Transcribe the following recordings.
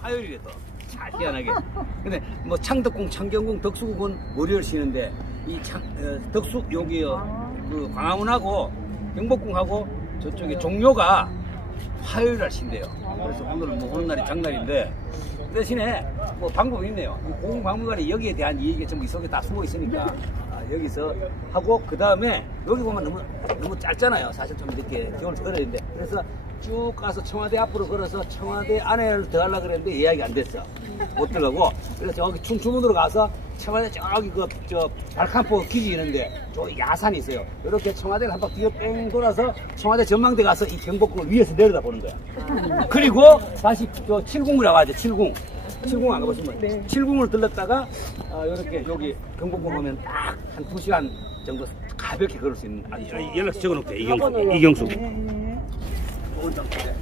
화요일에 또 잘 희한하게. 근데 뭐 창덕궁, 창경궁, 덕수궁은 월요일 쉬는데 이 덕수 여기 그 광화문하고 경복궁하고 저쪽에 종묘가 화요일 날 쉰대요. 그래서 오늘은 뭐 오는 날이 장날인데 대신에 뭐 방법이 있네요. 공공박물관이 여기에 대한 이익이 전부 이 속에 다 숨어 있으니까 여기서 하고 그 다음에 여기 보면 너무 짧잖아요. 사실 좀 이렇게 겨울 걸어야 되는데 그래서 쭉 가서 청와대 앞으로 걸어서 청와대 안에 들어가려고 그랬는데 예약이 안 됐어. 못 들어가고 그래서 저기 충주문으로 가서 청와대 저기 저 발칸포 기지 있는데 저 야산이 있어요. 이렇게 청와대를 한 바퀴 뒤로 뺑 돌아서 청와대 전망대 가서 이 경복궁을 위에서 내려다 보는 거야. 그리고 다시 저 칠궁이라고 하죠. 칠궁 안 가보시면 네. 칠궁을 들렀다가 이렇게 여기 경복궁 오면 딱 한 2시간 정도 가볍게 걸을 수 있는 연락처 적어놓을게요. 이경수. 좋은 장소인데.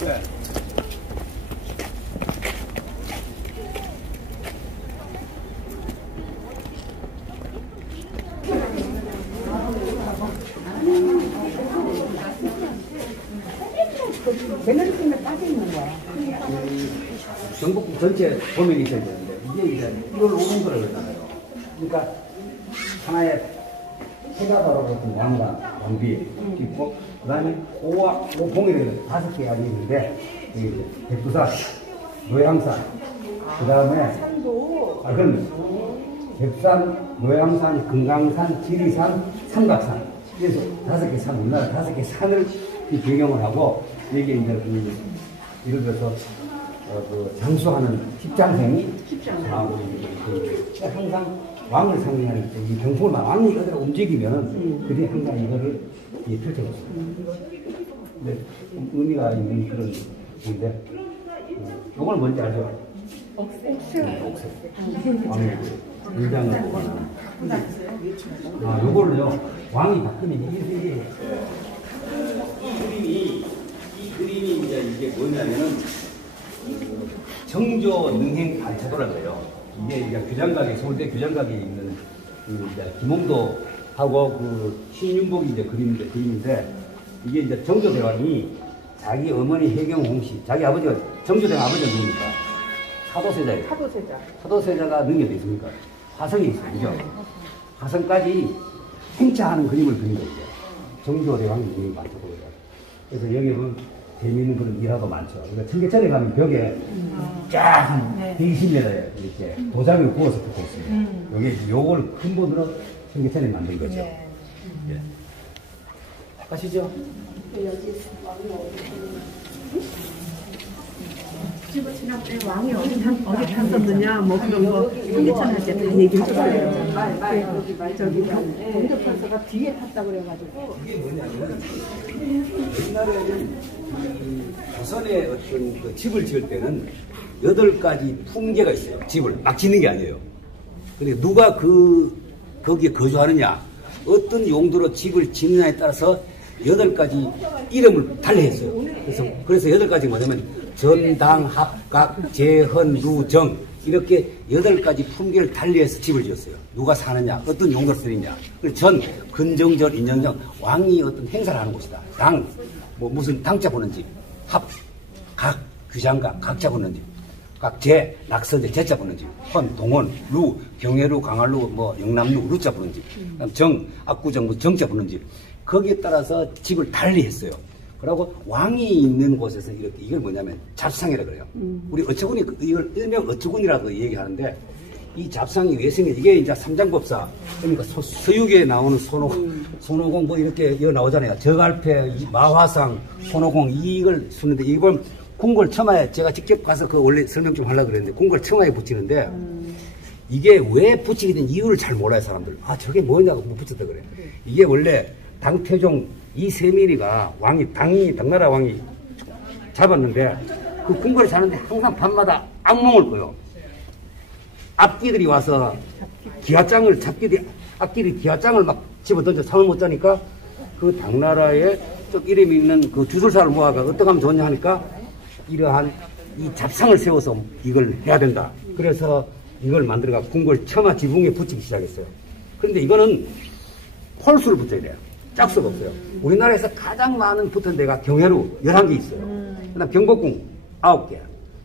네. 배너리스에 빠져 있는 거야. 경복궁 전체 도면이 있어야 되는데 이게 이제 1월 5분 거를 그러잖아요. 그러니까 하나의 해가 바로 같은 왕관, 왕비 있고 그다음에 오봉이라는 5개가 있는데 여기 이제 백두산, 노양산, 그다음에 그럼 백산, 노양산, 금강산, 지리산, 삼각산 그래서 5개 산, 우리나라 5개 산을 배경을 하고 여기 이제 예를 들어서 그 장수하는 십장생이 항상 왕을 상징하는 이 경포를 왕이 어디로 움직이면은 그게 항상 이거를 펼쳐졌어요. 근데 의미가 있는 그런 건데 이걸 뭔지 알죠? 옥색. 왕이 의장을 보거나. 요걸로요 왕이 바뀌면 이 그림이 이제 이게 뭐냐면은 정조 능행 관차도라는 거예요. 이게 이제 규장각에 서울대 규장각에 있는 그 이제 김홍도하고 그 신윤복이 이제 그림인데 이게 이제 정조대왕이 자기 어머니 혜경홍씨 자기 아버지가 정조대왕 아버지가 누굽니까? 사도세자예요. 사도세자가 능력이 있습니까? 화성이 있어요. 그죠? 화성까지 행차하는 그림을 그린 거죠. 정조대왕이 능행 관차도예요. 그래서 여기 보면 재미있는 그런 일화도 많죠. 그러니까 청계천에 가면 벽에 쫙 120m에 이렇게 도장을 구워서 붙어 있습니다. 요걸 근본으로 청계천에 만든 거죠. 네. 예. 아시죠? 여기 집을 지날 때 왕이 어디 탔었느냐 뭐 그런 거 청계천 할 때 다 얘기해줬어요. 저기 공격판서가 뒤에 탔다고 그래가지고 그게 뭐냐면 옛날에는 조선의 어떤 그 집을 지을 때는 8가지 품계가 있어요. 집을 막 짓는 게 아니에요. 근데 누가 거기에 거주하느냐 어떤 용도로 집을 짓느냐에 따라서 8가지 이름을 달리했어요. 그래서 8가지 뭐냐면 전당, 합각, 재헌, 루정 이렇게 8가지 품계를 달리해서 집을 지었어요. 누가 사느냐, 어떤 용도로 쓰느냐. 전, 근정절, 인정정, 왕이 어떤 행사를 하는 곳이다. 당, 뭐 무슨 당자 보는 집, 합, 각, 규장각, 각자 보는 집, 각, 재, 낙서제, 제자 보는 집, 헌, 동원, 루, 경회루, 강할루, 뭐 영남루, 루자 보는 집, 그다음 정, 압구정, 정자 보는 집. 거기에 따라서 집을 달리했어요. 그리고 왕이 있는 곳에서 이렇게 이걸 뭐냐면 잡상이라 그래요. 우리 어처구니 이걸 일명 어처구니라고 얘기하는데 이 잡상이 왜 생겨? 이게 이제 삼장법사 그러니까 서유기에 나오는 손오공 뭐 이렇게 이거 나오잖아요. 저갈패, 마화상, 손오공 이걸 쓰는데 이걸 궁궐 처마에 제가 직접 가서 그 원래 설명 좀 하려고 그랬는데 궁궐 처마에 붙이는데 이게 왜 붙이게 된 이유를 잘 몰라요 사람들. 아 저게 뭐냐고 못 붙였다 그래. 이게 원래 당태종 이세민이가 당나라 왕이 잡았는데 그 궁궐에 사는데 항상 밤마다 악몽을 꿔요. 악기들이 와서 기와장을 악기들이 기와장을 막 집어던져 잠을 못 자니까 그 당나라에 쪽 이름이 있는 그 주술사를 모아가 어떻게 하면 좋냐 하니까 이러한 이 잡상을 세워서 이걸 해야 된다. 그래서 이걸 만들어가 궁궐 처마 지붕에 붙이기 시작했어요. 그런데 이거는 폴수를 붙여야 돼요. 짝수가 없어요. 우리나라에서 가장 많은 붙은 데가 경회루 11개 있어요. 그 다음 경복궁 9개.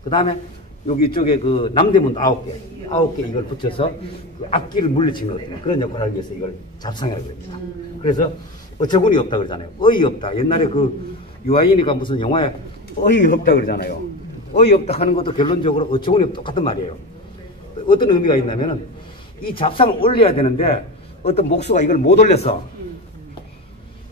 그 다음에 여기 쪽에 그 남대문 9개. 9개 이걸 붙여서 그 악기를 물리치는 그런 역할을 하기 위해서 이걸 잡상이라고 그럽니다. 그래서 어처구니 없다 그러잖아요. 어이 없다. 옛날에 그 유아인이가 무슨 영화에 어이 없다 그러잖아요. 어이 없다 하는 것도 결론적으로 어처구니 없다 똑같은 말이에요. 어떤 의미가 있냐면은 이 잡상을 올려야 되는데 어떤 목수가 이걸 못 올렸어.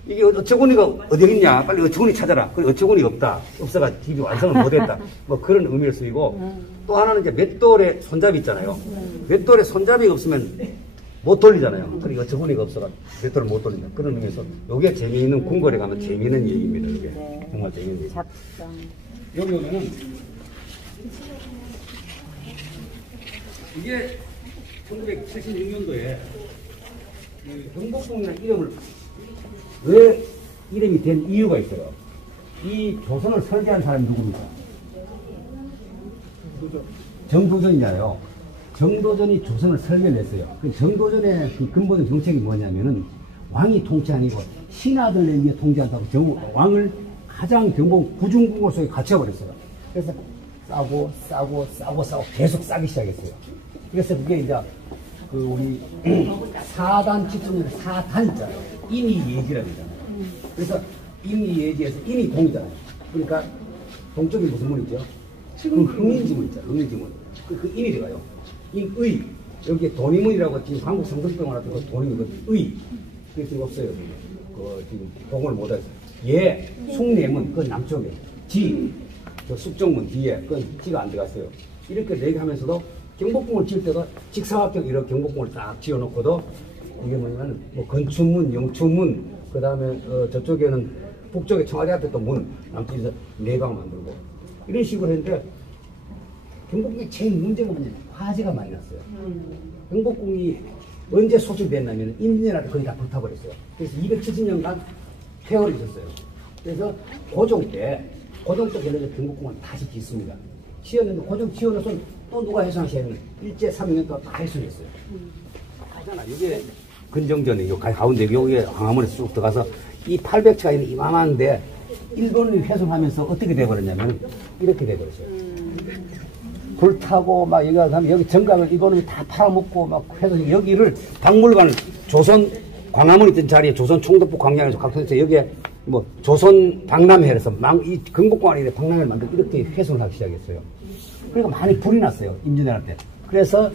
이게 어처구니가 어디 있냐? 빨리 어처구니 찾아라. 그래 어처구니가 없다. 없어가 집이 완성을 못했다. 뭐 그런 의미를 쓰이고 또 하나는 이제 맷돌에 손잡이 있잖아요. 맷돌에 손잡이가 없으면 못 돌리잖아요. 그러니까 어처구니가 없어가 맷돌을 못 돌린다. 그런 의미에서 요게 재미있는 궁궐에 가면 재미있는 얘기입니다. 이게 정말 재미있는 얘기. 잡상. 여기 오면은 이게 1976년도에 경복궁이라는 이름을 왜 이름이 된 이유가 있어요. 이 조선을 설계한 사람이 누굽니까? 정도전이잖아요. 정도전이 조선을 설계를 했어요. 그 정도전의 그 근본적 정책이 뭐냐면은 왕이 통치 아니고 신하들에 의해 통치한다고 왕을 가장 경복 구중궁궐 속에 갇혀버렸어요. 그래서 싸고 계속 싸기 시작했어요. 그래서 그게 이제 그 우리 사단 지청에서 사단 있잖아요. 인이예지라고 하잖아요. 그래서 인이예지에서 인이 공이잖아요. 그러니까 동쪽에 무슨 문 있죠? 그 흥인지문 있잖아요. 흥인지문. 그 인이 들어가요. 인의. 여기에 돈이문이라고 지금 한국 성덕병원 같은 거 돈이문 의. 그게 지금 없어요. 그 지금 복원을 못해서. 예, 숭례문 그건 남쪽에. 지, 저 숙정문 뒤에 그건 지가 안 들어갔어요. 이렇게 얘기하면서도 경복궁을 지을 때도 직사각형 이렇게 경복궁을 딱 지어놓고도 이게 뭐냐면 뭐 건축문, 영축문, 그 다음에 저쪽에는 북쪽에 청와대 앞에 또 문, 남쪽에서 내방 만들고 이런 식으로 했는데 경복궁의 제일 문제가 뭐냐면 화재가 많이 났어요. 경복궁이 언제 소실됐냐면 임진왜란때 거의 다 불타버렸어요. 그래서 270년간 폐허를 있었어요. 그래서 고종 때 결례적 경복궁을 다시 짓습니다. 지었는데 고종 지어놓고서 또 누가 해상시에는 일제 3년 동안 다 해상했어요. 하잖아. 이게 근정전에 요 가운데 여기에 광화문에 쑥 들어가서 이 800채가 있는 이만한데 일본이 훼손하면서 어떻게 돼버렸냐면 이렇게 돼버렸어요. 불타고 막 여기 가면 여기 정각을 일본이 다 팔아먹고 막 해서 여기를 박물관을 조선 광화문 있던 자리에 조선 총독부 광장에서 각성해서 여기에 뭐 조선 박람회에서 이 경복궁 안에 박람회를 만들고 이렇게 훼손을 하기 시작했어요. 그러니까 많이 불이 났어요. 임진왜란 때. 그래서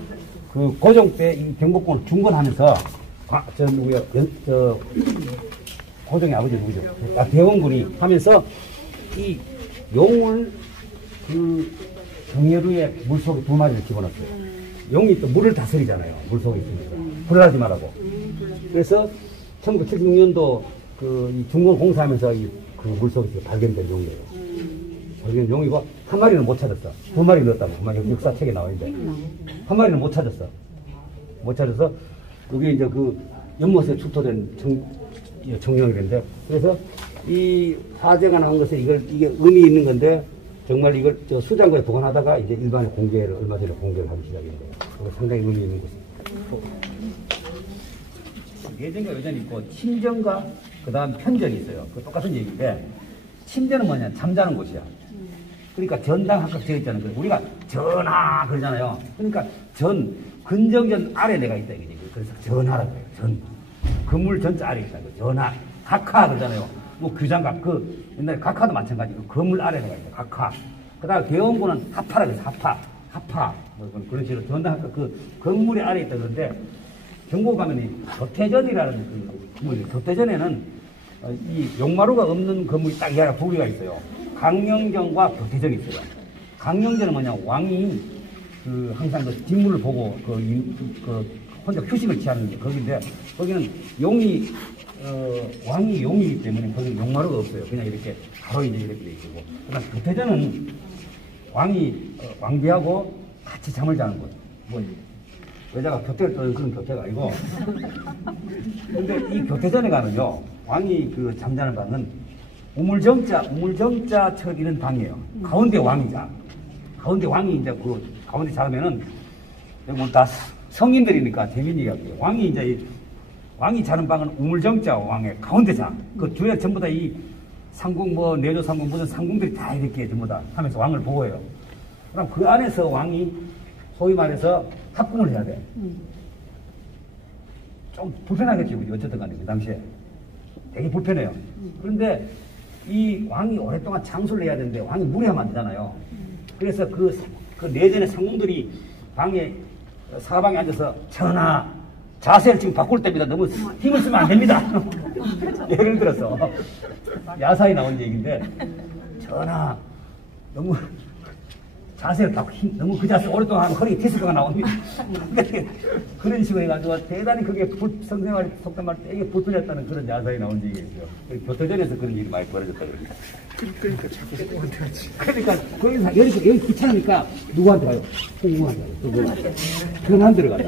그 고종 때 이 경복궁을 중건하면서 고종의 아버지 누구죠? 대원군이 하면서 이 용을 그 경예루에 물속에 2마리를 집어넣었어요. 용이 또 물을 다스리잖아요. 물속에 있으니까. 불나지 말라고. 그래서 1976년도 그 중건 공사하면서 그 물속에서 발견된 용이에요. 발견된 용이고 한 마리는 못 찾았어. 2마리 넣었다고. 역사책에 나와 있는데 한 마리는 못 찾았어. 못 찾아서 그게 이제 그 연못에 출토된 청룡이랬는데 그래서 이 화재가 난 것에 이게 의미 있는 건데 정말 이걸 저 수장고에 보관하다가 이제 일반에 공개를 얼마 전에 공개를 하기 시작했는데 상당히 의미 있는 곳이에요. 예전과 여전히 있고 침전과 그 다음 편전이 있어요. 그 똑같은 얘기인데 침전은 뭐냐 잠자는 곳이야. 그러니까 전당 합각 되어 있다는 거예요. 우리가 전하 그러잖아요. 그러니까 근정전 아래 내가 있다 이거지. 그래서 전하라고 해요. 건물 전자 아래 있다는 거예요. 전하. 각하 그러잖아요. 뭐 규장각 옛날에 각하도 마찬가지고 건물 아래 내가 있다. 각하. 그다음에 대원군은 하파라고 해서 하파. 뭐 그런 식으로 전당 합각 건물의 아래 있다 그런데 경복 가면 이 교태전이라는 건물이 교태전에는 이 용마루가 없는 건물이 딱 이 하나 두 개가 있어요. 강령전과 교태전이 있어요. 강령전은 뭐냐 왕이 항상 뒷문을 보고 혼자 휴식을 취하는 게 거기인데 거기는 용이 왕이 용이기 때문에 거기는 용마루가 없어요. 그냥 이렇게 바로 이제 이렇게 돼 있고. 그다음 교태전은 왕이 왕비하고 같이 잠을 자는 곳. 뭐 여자가 교태를 떠는 그런 교태가 아니고. 근데 이 교태전에 가면요 왕이 잠자는 방은 우물정자처럼 이런 방이에요. 가운데 왕이자. 가운데 왕이 이제 가운데 자면은 뭐 다 성인들이니까 재밌는 얘기할게요. 왕이 이제 왕이 자는 방은 우물정자 왕의 가운데 자. 그 주에 전부 다 이 상궁 뭐 내조 상궁 무슨 상궁들이 다 이렇게 전부 다 하면서 왕을 보호해요. 그럼 그 안에서 왕이 소위 말해서 합궁을 해야 돼. 좀 불편하겠죠, 어쨌든 간에 그 당시에 되게 불편해요. 그런데 이 왕이 오랫동안 장수를 해야 되는데 왕이 무리하면 안 되잖아요. 그래서 그 내전의 상궁들이 방에 사방에 앉아서 전하 자세를 지금 바꿀 때입니다. 너무 힘을 쓰면 안 됩니다. 예를 들어서 야사에 나온 얘기인데 전하 너무 자세를 바꾸 너무 그 자세 오랫동안 하면 허리에 디스크가 나옵니다. 그런 식으로 해가지고 대단히 그게 성생활 속단 말 되게 불편했다는 그런 야사에 나온 얘기예요. 교토전에서 그런 일이 많이 벌어졌다 그럽니다. 그러니까 자꾸 누구한테 하지. 그러니까 거기서 여기 귀찮으니까 누구한테 가요? 공무한테 가요. 편한 데로 가요.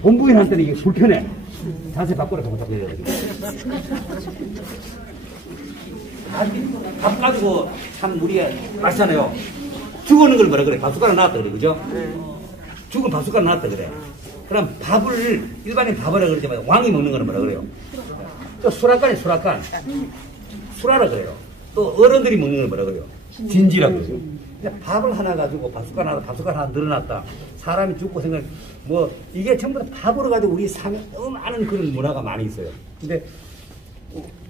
본부인한테는 이게 불편해. 자세 바꾸라 하고 자꾸 해야 돼. 밥 가지고 참 우리가 맛있잖아요. 죽어는 걸 뭐라 그래? 밥숟가락 나왔다 그래, 그죠? 죽은 밥숟가락 나왔다 그래. 그럼 밥을 일반인 밥이라 그러지만 왕이 먹는 거는 뭐라 그래요? 또 수락간이 수락간. 수라라 그래요. 또 어른들이 먹는 걸 뭐라 그래요? 진지라고 그래요. 밥을 하나 가지고 밥숟가락 하나 늘어났다. 사람이 죽고 생각, 뭐, 이게 전부 다 밥으로 가지고 우리 삶에 너무 많은 그런 문화가 많이 있어요. 근데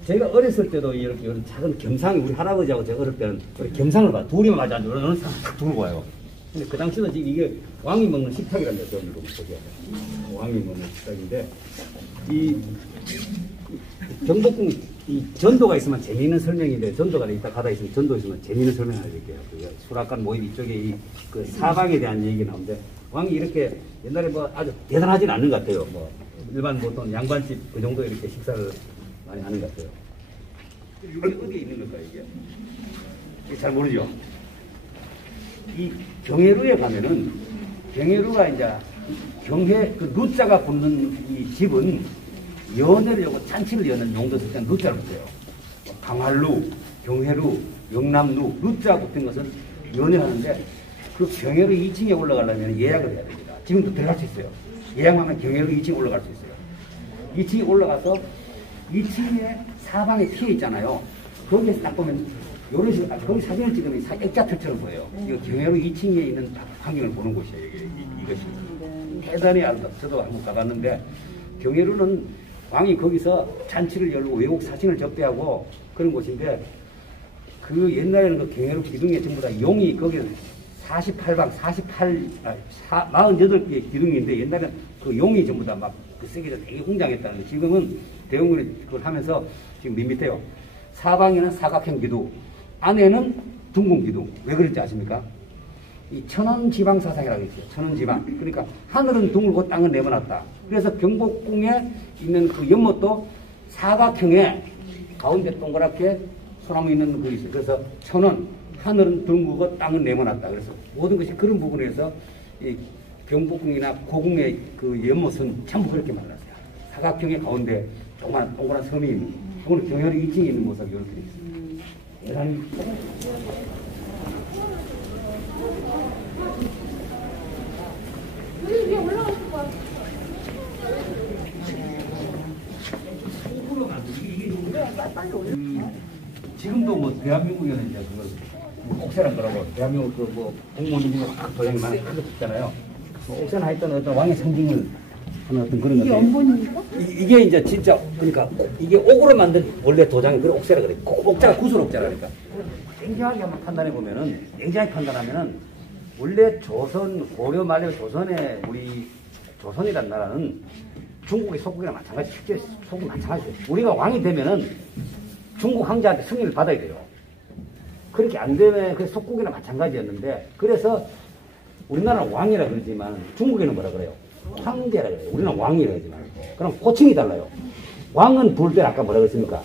제가 어렸을 때도 이런 작은 겸상이 우리 할아버지하고 제가 어릴 때는 겸상을 봐. 둘이만 맞아 앉아. 어느 사람 탁 들고 와요. 근데 그 당시는 지금 이게 왕이 먹는 식탁이라는 거죠. 이거 보세요. 왕이 먹는 식탁인데, 이 경복궁 이 전도가 있으면 재미있는 설명인데 전도가 있다 가다 있으면 전도 있으면 재미있는 설명 하나 드릴게요. 수락관 모임 이쪽에 그 사방에 대한 얘기 나오는데 왕이 이렇게 옛날에 뭐 아주 대단하진 않는 것 같아요. 뭐 일반 보통 양반집 그 정도 이렇게 식사를 많이 하는 것 같아요. 이게 어디에 있는 걸까요, 이게? 잘 모르죠? 이 경회루에 가면은 경회루가 이제 경회 그 루자가 붙는 이 집은 연회를 여고 잔치를 여는 용도 쓸 때는 루자를 붙여요. 강활루, 경회루, 영남루, 루자 붙은 것은 연회를 하는데 그 경회루 2층에 올라가려면 예약을 해야 됩니다. 지금도 들어갈 수 있어요. 예약하면 경회루 2층에 올라갈 수 있어요. 2층에 올라가서 2층에 사방에 피해 있잖아요. 거기에서 딱 보면 요런 식으로 거기 사진을 찍으면 액자틀처럼 보여요. 이거 경회루 2층에 있는 환경을 보는 곳이에요. 이것이 대단히 아름답다. 저도 한번 가봤는데 경회루는 왕이 거기서 잔치를 열고 외국 사신을 접대하고 그런 곳인데 그 옛날에는 그 경회루 기둥에 전부 다 용이 거기 48개 기둥인데 옛날에는 그 용이 전부 다 막 쓰기도 되게 웅장했다는 거. 지금은 대웅군이 그걸 하면서 지금 밋밋해요. 사방에는 사각형 기둥, 안에는 둥근 기둥. 왜 그런지 아십니까? 이 천원지방 사상이라고 있어요. 천원지방. 그러니까 하늘은 둥글고 땅은 네모났다. 그래서 경복궁에 있는 그 연못도 사각형에 가운데 동그랗게 소나무 있는 그 있어요. 그래서 천원, 하늘은 둥글고 땅은 네모났다. 그래서 모든 것이 그런 부분에서 이 경복궁이나 고궁의 그 연못은 전부 그렇게 만들었어요. 사각형의 가운데 조그만 동그란 섬이 있는, 오늘 경혈 2층에 있는 모습이 이렇게 돼 있어요. 대단히. 위에 올라가실 거야. 지금도 뭐 대한민국에는 이제 그걸 뭐 옥새란 거라고 대한민국 그 뭐 공무원들이 도장이 많이 크게 붙잖아요. 뭐 옥새는 하여튼 어떤 왕의 상징을 하는 어떤 그런 건데. 이게 원본입니까? 이게 이제 진짜 그러니까 이게 옥으로 만든 원래 도장이 그래 옥새라 그래. 옥자가 구슬 옥자라 그러니까. 냉정하게 한번 판단해 보면은 냉정하게 판단하면은 원래 조선 고려 말려 조선의 우리 조선이란 나라는 중국의 속국이랑 마찬가지 실제 속국 마찬가지예요. 우리가 왕이 되면은 중국 황제한테 승인을 받아야 돼요. 그렇게 안 되면 그 속국이랑 마찬가지였는데 그래서 우리나라는 왕이라 그러지만 중국에는 뭐라 그래요? 황제라 그래요. 우리는 왕이라 그러지만 그럼 호칭이 달라요. 왕은 부를 때는 아까 뭐라 그랬습니까?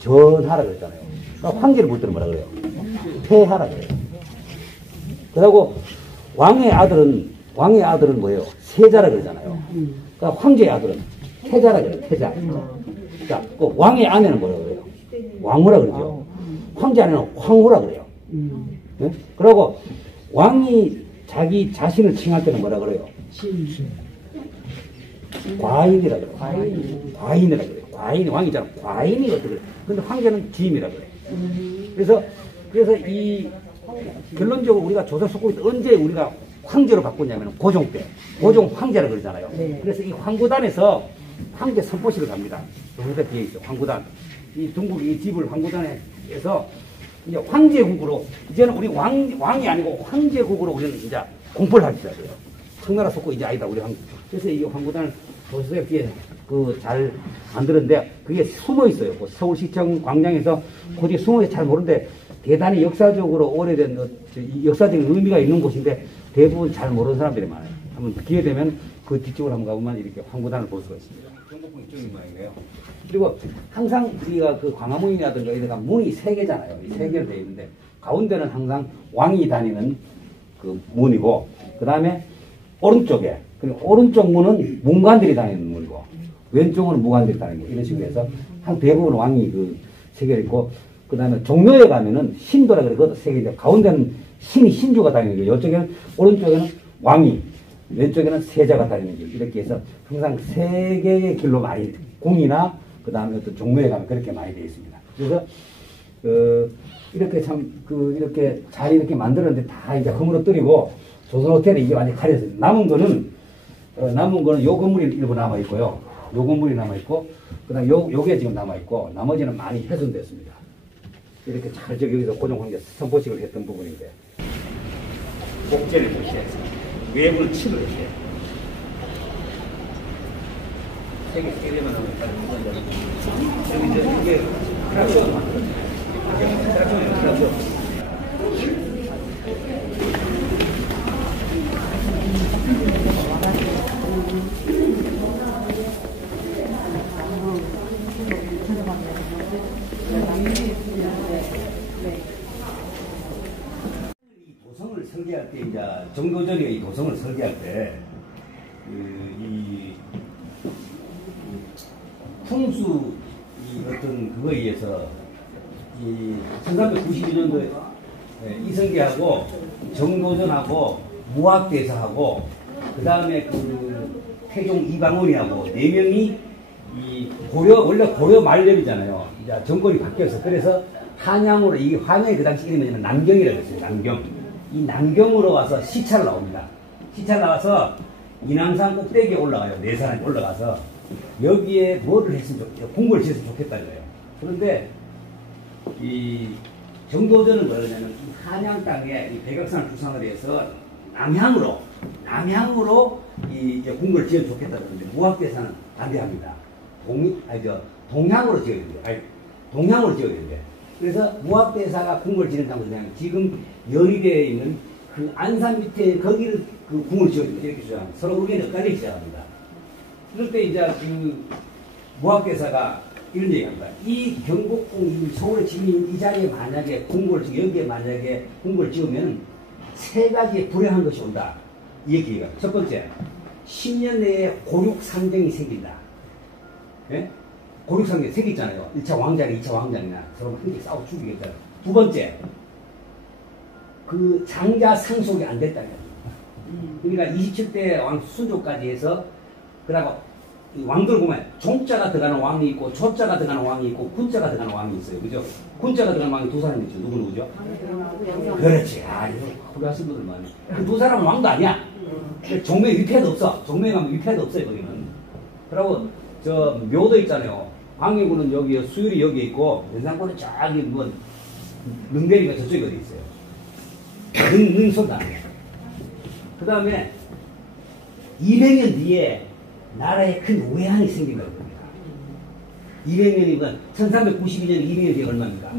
전하라 그랬잖아요. 그러니까 황제를 부를 때는 뭐라 그래요? 폐하라 그래요. 그리고 왕의 아들은 뭐예요? 세자라 그러잖아요. 그러니까 황제의 아들은 태자라 그래요. 태자. 자, 그 왕의 아내는 뭐라 그래요? 왕후라 그러죠. 황제 아내는 황후라 그래요. 네? 그리고 왕이 자기 자신을 칭할 때는 뭐라 그래요? 과인이라 그래. 과인이라 그래. 과인이 왕이잖아. 과인이 어떻게 그래. 근데 황제는 지임이라 그래. 그래서 이 결론적으로 우리가 조선 속국이 언제 우리가 황제로 바꾸냐면 고종 때. 고종 황제라 그러잖아요. 그래서 이 황구단에서 황제 선포식을 합니다. 여기다 뒤에 있죠. 황구단. 이 중국 이 집을 황구단에서 이제 황제국으로 이제는 우리 왕이 아니고 황제국으로 우리는 이제 공포를 하기 시작해요. 청나라 속국 이제 아니다 우리 황. 그래서 이 황구단을 도서에 뒤에 잘 만들었는데 그게 숨어 있어요. 서울시청 광장에서 그게 숨어서 잘 모르는데 대단히 역사적으로 오래된 역사적인 의미가 있는 곳인데 대부분 잘 모르는 사람들이 많아요. 한번 기회 되면 그 뒤쪽으로 한번 가보면 이렇게 황구단을 볼 수가 있습니다. 경복궁 이쪽인 모양이에요. 그리고 항상 우리가 그 광화문이라든가 이래가 문이 세 개잖아요. 이 세 개로 되어 있는데 가운데는 항상 왕이 다니는 그 문이고 그 다음에 오른쪽에 그리고 오른쪽 문은 문관들이 다니는 문이고 왼쪽은 무관들이 다니는 거 이런 식으로 해서 한 대부분 왕이 그 세 개가 있고 그 다음에 종묘에 가면은 신도라 그래 그것도 세 개인데 가운데는 신이 신주가 다니는 거예요. 이쪽에는 오른쪽에는 왕이 왼쪽에는 세자가 다니는 길 이렇게 해서 항상 세 개의 길로 많이 궁이나 그 다음에 또 종묘에 가면 그렇게 많이 되어 있습니다. 그래서 이렇게 이렇게 잘 이렇게 만들었는데 다 이제 허물어뜨리고 조선 호텔이 이게 완전히 가려졌어요. 남은 거는 요 건물이 일부 남아 있고요. 요 건물이 남아 있고 그다음 요게 지금 남아 있고 나머지는 많이 훼손됐습니다. 이렇게 잘 여기서 고종 황제 선포식을 했던 부분인데 목재를 무시해서 외부는 칠을 했어요. 세 개만 하면 여기 이게 크라시오를 만들었어요. 크라시오. 도성을 설계할 때 이제 정도전이 이 도성을 설계할 때 이 풍수 어떤 그거에 의해서 이 1392년도에 이성계하고 정도전하고 무학대사하고 그 다음에 그 태종 이방원이하고 네 명이 이 원래 고려 말년이잖아요. 이제 정권이 바뀌어서 그래서 한양으로 이 한양이 그 당시 이름이 남경이라고 했어요. 남경. 이 남경으로 와서 시차를 나옵니다. 시차를 나와서 인왕산 꼭대기에 올라가요. 네 사람이 올라가서 여기에 뭐를 했으면 좋겠다. 궁궐을 지었으면 좋겠다는 거예요. 그런데 이 정도전은 뭐냐면 한양 땅에 이 백악산을 구상을 해서 남향으로 이 궁궐을 지으면 좋겠다 그러는데 무학대사는 반대합니다. 동향으로 지어야 돼요. 동향으로 지어야 돼요. 그래서 무학대사가 궁궐을 지른다고 그냥 지금 연희대에 있는 그 안산 밑에 거기를 그 궁을 지어야 돼요. 이렇게 주장합니다. 서로 의견이 엇갈리기 시작합니다. 그럴 때 이제 그 무학대사가 이런 얘기합니다. 이 경복궁, 이 서울의 지민 이 자리에 만약에 궁궐을 여기에 만약에 궁궐을 지으면 세 가지의 불행한 것이 온다. 이 얘기가. 첫 번째, 10년 내에 고륙상정이 생긴다. 예? 고륙상정이 생겼잖아요. 1차 왕자나 2차 왕자나 서로 함께 싸워 죽이겠다. 두 번째, 그 장자 상속이 안 됐다는 겁니다. 그러니까 27대 왕 순조까지 해서 그러고 왕들 보면 종자가 들어가는 왕이 있고 조자가 들어가는 왕이 있고 군자가 들어가는 왕이 있어요. 그죠? 군자가 들어가는 왕이 두 사람이 있죠. 누구죠? 그렇지. 이거 훌륭하신 분들 많네. 그 두 사람은 왕도 아니야. 종묘에 위패도 없어. 종묘에 가면 위패도 없어요. 거기는. 그리고 저 묘도 있잖아요. 광해군은 여기 수율이 여기 있고 연산군은 저기 뭐 능대리가 저쪽에 어디 있어요. 능소다. 그 다음에 200년 뒤에 나라에 큰 외환이 생긴다고 합니다. 200년이면 1392년 200년 뒤에 얼마입니까?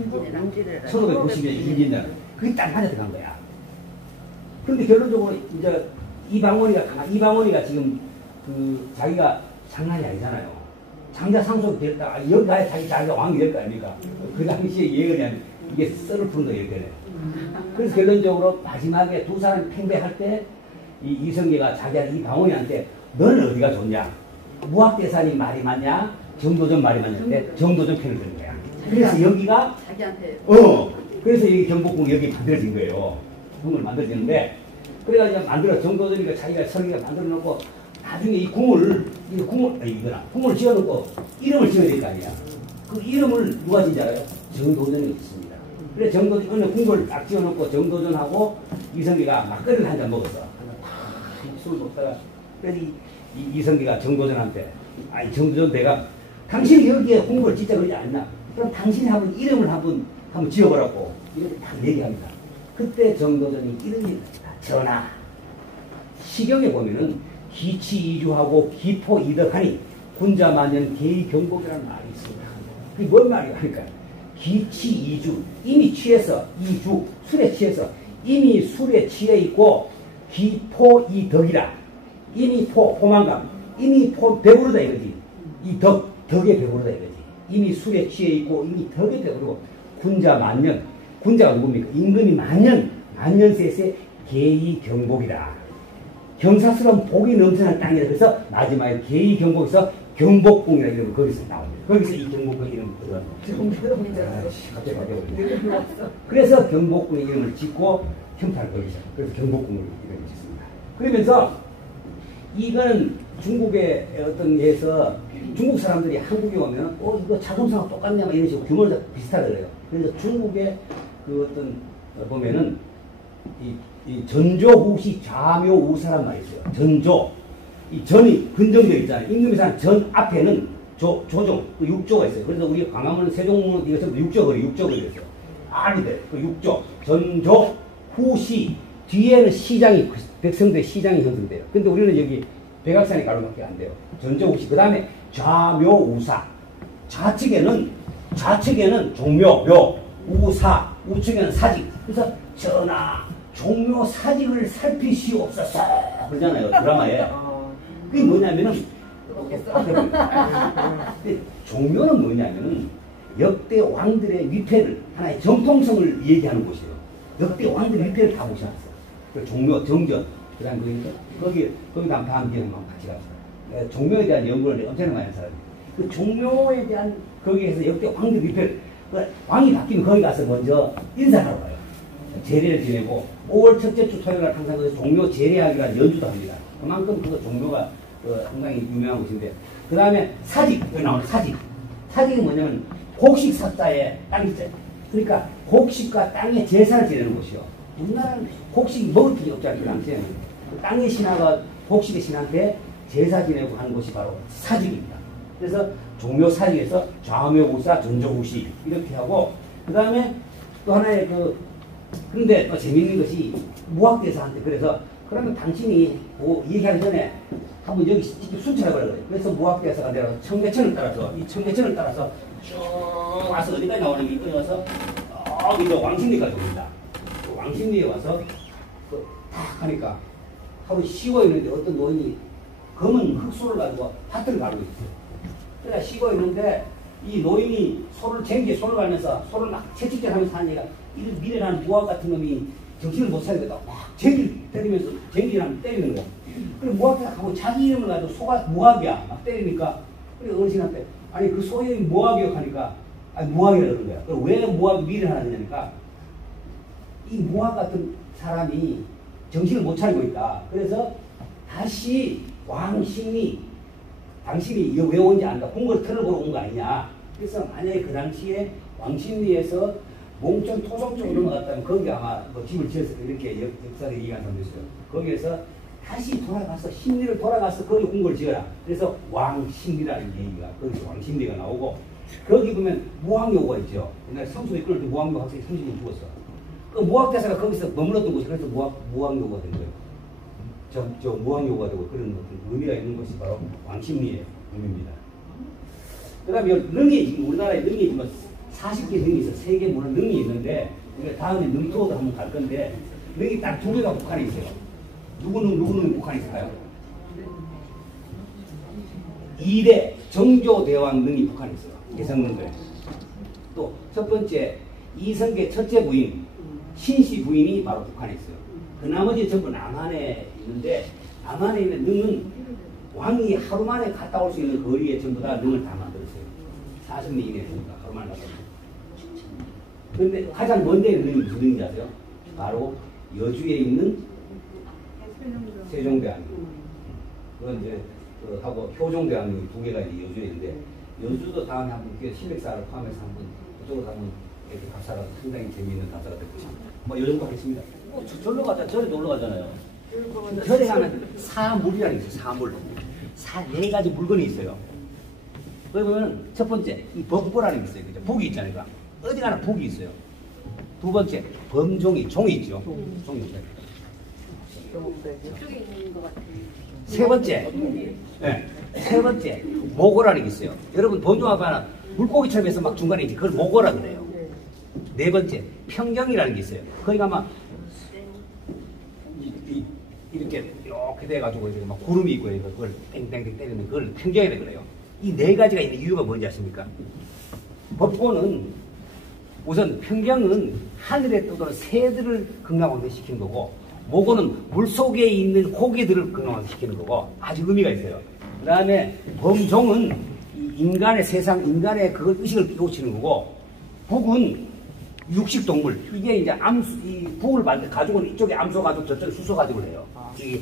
1592년 임진년. 그게 딱 맞아 들어간 거야. 그런데 결론적으로 이제 이방원이가 지금 그 자기가 장난이 아니잖아요. 장자 상속이 됐다. 여기 가야 자기가 왕이 될 거 아닙니까? 그 당시에 예언이 이게 썰을 푸는 거예요. 이렇게. 그래서 결론적으로 마지막에 두 사람이 팽배할 때 이 이성계가 자기한테 이 방원이한테 너는 어디가 좋냐? 무학대사님 말이 맞냐? 정도전 말이 맞냐는데 정도전 편을 드는 거야. 그래서 여기가 자기한테 그래서 여기 경복궁 여기 만들어진 거예요. 궁을 만들어지는데 그래가지고 만들어 정도전이가 자기가 설계가 만들어 놓고 나중에 이 궁을 지어놓고 이름을 지어야 될 거 아니야. 그 이름을 누가 지은지 알아요? 정도전이 있습니다. 그래 정도전 어느 궁을 딱 지어놓고 정도전하고 이성계가 막걸리를 한 잔 먹었어. 술 먹다가 그래서 이성계가 정도전한테 아니 정도전 내가 당신이 여기에 궁을 짓자 그러지 않나? 그럼 당신이 한번 이름을 한번 지어보라고 이렇게 딱 얘기합니다. 그때 정도전이 이름이 전하. 시경에 보면은 기치이주하고 기포이덕하니 군자만년 계의경복이라는 말이 있습니다. 그게 뭔 말이야? 그러니까 기치이주 이미 취해서 이주 술에 취해서 이미 술에 취해 있고 기포이덕이라 이미 포만감 이미 배부르다 이거지. 이 덕에 배부르다 이거지. 이미 술에 취해 있고 이미 덕에 배부르고 군자만년 군자가 누굽니까? 임금이 만년세세 계의경복이라. 경사스러운 복이 넘치는 땅이라. 그래서 마지막에 계의경복에서 경복궁이라는 이름이 거기서 나옵니다. 거기서 이 경복궁 이름을 들어갑니다. 그래서 경복궁의 이름을 짓고 현판을 걸리죠. 그래서 경복궁을 이름을 짓습니다. 그러면서 이건 중국의 어떤 예에서 중국 사람들이 한국에 오면 이거 자동차랑 똑같냐 이런 식으로 규모가 비슷하다 그래요. 그래서 중국의 그 어떤 보면은 이 전조후시 좌묘우사란 말이 있어요. 전조. 이 전이 근정되어 있잖아요. 임금이상 전 앞에는 조종, 그 육조가 있어요. 그래서 우리 광화문 세종문 이거 전부 육조거리였어요. 알이 돼. 그 육조. 전조, 후시. 뒤에는 시장이, 백성대 시장이 형성돼요. 근데 우리는 여기 백악산에 가로밖에 안 돼요. 전조후시. 그 다음에 좌묘우사. 좌측에는 종묘, 묘, 우사, 우측에는 사직. 그래서 전하. 종묘 사직을 살피시옵소서 그러잖아요 드라마에. 그게 뭐냐면은 종묘는 뭐냐면은 역대 왕들의 위패를 하나의 정통성을 얘기하는 곳이에요. 역대 왕들의 위패를 다 모셔놨어요. 종묘 정전 그다음 거기다 밤기는 같이 갔어요. 종묘에 대한 연구를 엄청나게 많이 한 사람이에요. 그 종묘에 대한 거기에서 역대 왕들 위패를 왕이 바뀌면 거기 가서 먼저 인사하러 가요. 제례를 지내고 5월 첫째 주 토요일 날 항상 그 종묘 제례하기라는 연주도 합니다. 그만큼 그거 종묘가 상당히 유명한 곳인데 그 다음에 사직 여기 나오는 사직은 뭐냐면 곡식 삭자에 땅기자 그러니까 곡식과 땅의 제사를 지내는 곳이요. 우리나라는 곡식 먹을 필요 없잖아요. 그 당시에는 그 땅의 신하가 곡식의 신한테 제사 지내고 하는 곳이 바로 사직입니다. 그래서 종묘 사직에서 좌묘우사 전조후시 이렇게 하고 그 다음에 또 하나의 그런데 또 재밌는 것이 무학대사한테 그래서 그러면 당신이 얘기하기 전에 한번 여기 직접 순찰해보라 그래요. 그래서 무학대사가 내려가서 청계천을 따라서 쭉 와서 어디까지 나오는 게 끌어와서 이제 왕십리까지 옵니다. 왕십리에 와서 탁 하니까 하루 쉬고 있는데 어떤 노인이 검은 흙소를 가지고 밭을 가고 있어요. 그래서 쉬고 있는데 이 노인이 손을 갈면서 소를 막 채찍질하면서 하는 얘기가 이런 미래라는 무학 같은 놈이 정신을 못 차리겠다. 막 쟁기를 때리면서 쟁기랑 때리는 거야. 그래 무학대사 하고 자기 이름을 가지고 소가 무학이야. 막 때리니까 그래 어르신한테 아니 그 소 이름이 무학이요 하니까 아니 무학이라 그러는 거야. 그럼 왜 무학이 미래를 하느냐니까 이 무학 같은 사람이 정신을 못 차리고 있다. 그래서 다시 왕신이 당신이 왜 온지 안다. 궁궐 털어보러 온 거 아니냐. 그래서 만약에 그 당시에 왕신리에서 몽천 토성 쪽으로 넘어갔다면 거기 아마 집을 지었을 때 이렇게 역사를 얘기한 사람도 있어요. 거기에서 다시 돌아가서 심리를 돌아가서 거기 궁궐을 지어라. 그래서 왕심리라는 얘기가 거기서 왕심리가 나오고 거기 보면 무학여고가 있죠. 옛날에 성수에 끌을 때 무학여고 학생이 30명 죽었어. 그 무학대사가 거기서 머물렀던 곳이 그래서 무학여고가 된 거예요. 저 무학여고가 되고 그런 어떤 의미가 있는 것이 바로 왕심리의 의미입니다. 그 다음에 우리나라에 능이 뭐 40개 능이 있어. 3개 문화 능이 있는데 우리가 다음에 능토도 한번 갈 건데 능이 딱 2개가 북한에 있어요. 누구는 북한에 있을까요? 2대 정조대왕 능이 북한에 있어요. 개성능도에. 또 첫 번째 이성계 첫째 부인 신씨 부인이 바로 북한에 있어요. 그 나머지 전부 남한에 있는데 남한에 있는 능은 왕이 하루 만에 갔다 올 수 있는 거리에 전부 다 능을 다 만들었어요. 40리 이내에 전부 다 하루 만에 갔다 옵니다. 그런데 가장 먼 데에 있는 능이 무슨 능인지 아세요? 바로 여주에 있는 세종대왕. 그런 이제 하고 효종대왕이 두 개가 이제 여주에 있는데 여주도 다음에 한번 실력사를 포함해서 한번 그쪽으로 한번 이렇게 답사가 상당히 재미있는 답사가 될 것입니다. 뭐 이 정도 하겠습니다. 절로 가자, 절에 놀러 가잖아요. 절에 가면 사물이라는 게 있어요. 사물. 네 가지 물건이 있어요. 그러면 첫 번째 이 법보라는 게 있어요. 그죠? 복이 있잖아요. 어디 가나 복이 있어요. 두 번째 범종이 종이 있죠. 종이 있어요. 이쪽에 있는 것 같아요. 세 번째, 세 번째 모고라는 게 있어요. 여러분 범종 앞에는 물고기처럼 해서 막 중간에 있지. 그걸 모고라 그래요. 네 번째 평경이라는 게 있어요. 거기가 막 이렇게 돼가지고 막 구름이 있고 그걸 땡땡땡 때리면 그걸 평경이라 그래요. 이 네 가지가 있는 이유가 뭔지 아십니까? 법보는 우선 평경은 하늘에 떠도는 새들을 건강원대시키는 거고, 모고는 물속에 있는 고기들을 건강원대시키는 거고, 아주 의미가 있어요. 그 다음에 범종은 인간의 세상, 인간의 그걸 의식을 깨우치는 거고, 북은 육식동물, 이게 이제 이 북을 가지고는 이쪽에 암소 가지고 저쪽에 수소 가지고 해요. 이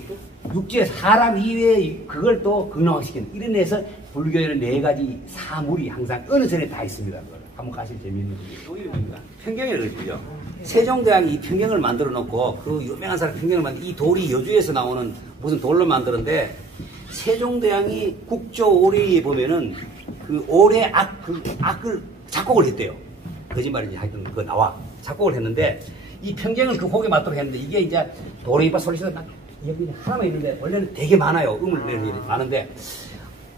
육지에 사람 이외에 그걸 또 건강화시키는, 이런 데서 불교에는 네 가지 사물이 항상 어느 절에 다 있습니다. 그걸 한번 가실 재미있는 또 이름입니다. 평경을 읽고요. 세종대왕이 이 평경을 만들어 놓고 그 유명한 사람 평경을 만들, 이 돌이 여주에서 나오는 무슨 돌로 만들었는데, 세종대왕이 국조 오례에 보면은 그 오례 악을 작곡을 했대요. 거짓말인지 하여튼 그거 나와. 작곡을 했는데, 이 평경을 그 곡에 맞도록 했는데, 이게 이제 도레미파 소리가 여기 하나만 있는데, 원래는 되게 많아요. 음을 내는 게 많은데,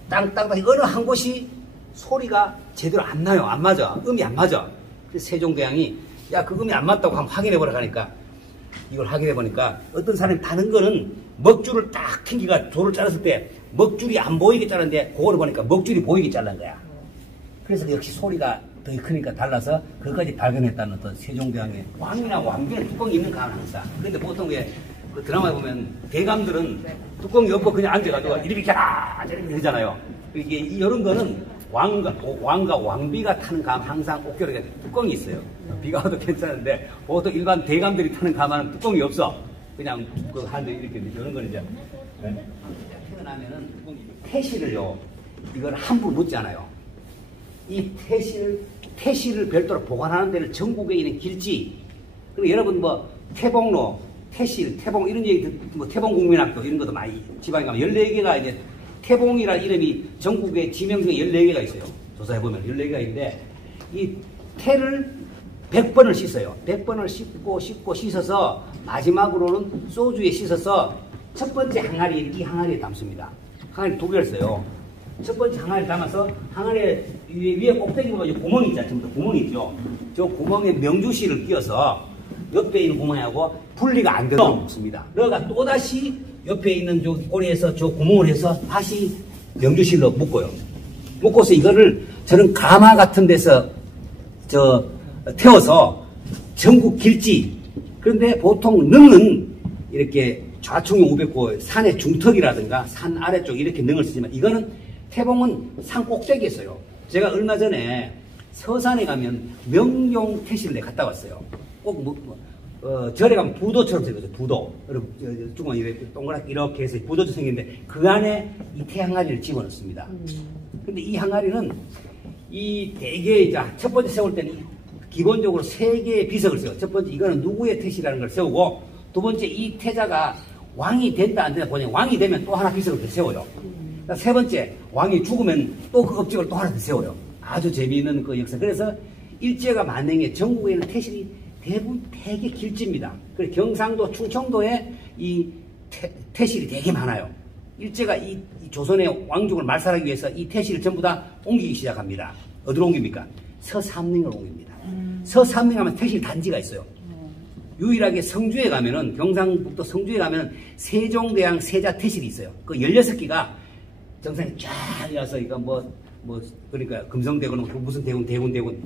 땅땅땅 어느 한 곳이 소리가 제대로 안 나요. 안 맞아. 음이 안 맞아. 그래서 세종대왕이 야, 그 음이 안 맞다고 한번 확인해보라 하니까, 이걸 확인해보니까 어떤 사람이 다른 거는 먹줄을 딱 튕기가 돌을 자랐을 때 먹줄이 안 보이게 자랐는데, 그거를 보니까 먹줄이 보이게 자른 거야. 그래서 역시 소리가 더 크니까 달라서 그것까지 발견했다는 어떤 세종대왕의 왕이나 왕비는 뚜껑이 있는 가는 항상. 그런데 보통 왜 그 드라마에 보면 대감들은 뚜껑이 없고 그냥 앉아가지고 이렇게 갸라 저렇게 되잖아요. 이게 이런 거는 왕과 왕비가 타는 감 항상 옥결에 뚜껑이 있어요. 비가 와도 괜찮은데 보통 일반 대감들이 타는 감은 뚜껑이 없어. 그냥 그 하는데 이렇게 이런 건 이제 태어나면은 뚜껑이 태실을요. 이걸 함부로 묻지 않아요. 이 태실을 별도로 보관하는 데를 전국에 있는 길지. 그리고 여러분 뭐 태봉로, 태실, 태봉 이런 얘기 뭐 태봉국민학교 이런 것도 많이 지방에 가면 14개가 이제 태봉이라는 이름이 전국에 지명 중에 14개가 있어요. 조사해보면 14개가 있는데, 이 태를 100번을 씻어요. 100번을 씻고 씻어서 마지막으로는 소주에 씻어서 첫 번째 항아리, 이 항아리에 담습니다. 항아리 두 개를 써요. 첫 번째 항아리 담아서 항아리 위에 꼭대기 보면 구멍이 있잖아요. 전부 다 구멍이 있죠. 저 구멍에 명주실을 끼워서 옆에 있는 구멍하고 분리가 안 되도록 먹습니다. 그러다가 또다시 옆에 있는 저 꼬리에서 저 구멍을 해서 다시 명주실로 묶어요. 묶어서 이거를 저는 가마 같은 데서 태워서 전국 길지. 그런데 보통 능은 이렇게 좌충이 500고 산의 중턱이라든가 산 아래쪽 이렇게 능을 쓰지만, 이거는 태봉은 산 꼭대기에 써요. 제가 얼마 전에 서산에 가면 명용 태실을 갔다 왔어요. 꼭 절에 가면 부도처럼 생겼어요. 부도. 중간 이렇게 동그랗게 이렇게 해서 부도처럼 생겼는데, 그 안에 이 태항아리를 집어넣습니다. 근데 이 항아리는 이 대개 첫 번째 세울 때는 기본적으로 3개의 비석을 세워요. 첫 번째 이거는 누구의 태시라는 걸 세우고, 두 번째 이 태자가 왕이 된다 안 된다 보니 왕이 되면 또 하나 비석을 더 세워요. 세 번째 왕이 죽으면 또 그 업적을 또 하나 더 세워요. 아주 재미있는 그 역사. 그래서 일제가 만행에 전국에 있는 태실이 대부분 되게 길집니다. 그래서 경상도, 충청도에 이 태실이 되게 많아요. 일제가 이 조선의 왕족을 말살하기 위해서 이 태실을 전부 다 옮기기 시작합니다. 어디로 옮깁니까? 서삼릉으로 옮깁니다. 서삼릉 하면 태실 단지가 있어요. 유일하게 성주에 가면은, 경상북도 성주에 가면은 세종대왕 세자 태실이 있어요. 그 16기가 정상에 쫙 와서, 이거 그러니까 금성대군, 무슨 대군,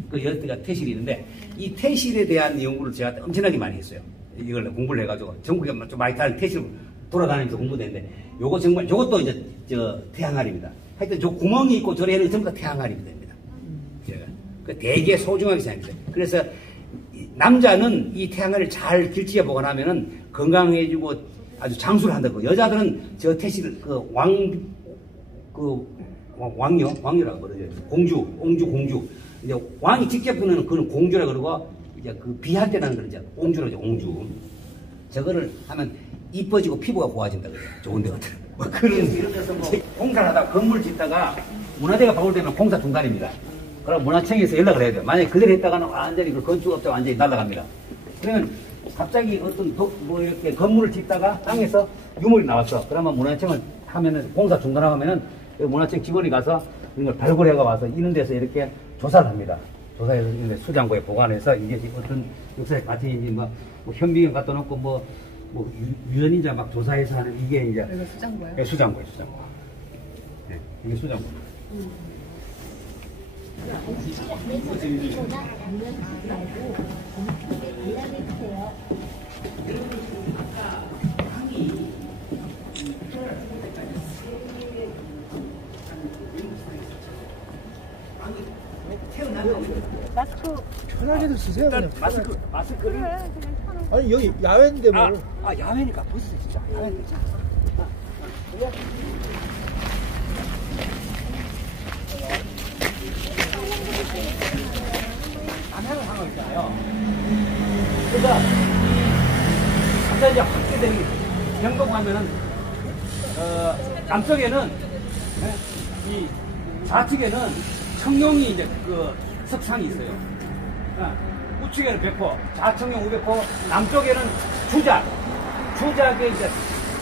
그 16개가 태실이 있는데, 이 태실에 대한 연구를 제가 엄청나게 많이 했어요. 이걸 공부를 해가지고, 전국에 좀 많이 다른 태실 돌아다니면서 공부됐는데, 요것도 이제, 태항아리입니다. 하여튼 저 구멍이 있고 저래 있는 전부 다 태항아리 됩니다. 제가. 그 되게 소중하게 생각했어요. 그래서, 남자는 이 태양을 잘 길치에 보관하면은 건강해지고 아주 장수를 한다고. 여자들은 저 태식 왕녀라고 그러죠. 공주. 이제 왕이 직접 부르는 그건 공주라 그러고 이제 그 비할 때라는 걸 이제 옹주라죠. 옹주. 저거를 하면 이뻐지고 피부가 고와진다 그래요. 좋은데 같은. 뭐 그런 공사를 하다가 건물 짓다가 문화재가 파괴되면 공사 중단입니다. 그럼 문화청에서 연락을 해야 돼요. 만약에 그대로 했다가는 완전히 그 건축업자가 완전히 날아갑니다. 그러면 갑자기 어떤 뭐 이렇게 건물을 짓다가 땅에서 유물이 나왔어. 그러면 문화청을 하면은 공사 중단하면은 문화청 직원이 가서 이걸 발굴해가 와서 이런 데서 이렇게 조사를 합니다. 조사해서 이제 수장고에 보관해서 이게 어떤 역사의 가치인지 뭐 현미경 갖다 놓고 뭐 유전인자 막 조사해서 하는 이게 이제 수장고요? 네, 수장고. 네, 이게 수장고. 마스크. 편하게도 쓰세요. 그냥. 마스크를. 아니 여기 야외인데 뭐. 야외니까 벗으세요 진짜. 야외니까. 남해를 향하고 있잖아요. 그러니까 아까 이제 확대된 경복 하면은 남쪽에는 이 좌측에는 청룡이 이제 그 석상이 있어요. 우측에는 백호, 좌청룡 우백호, 남쪽에는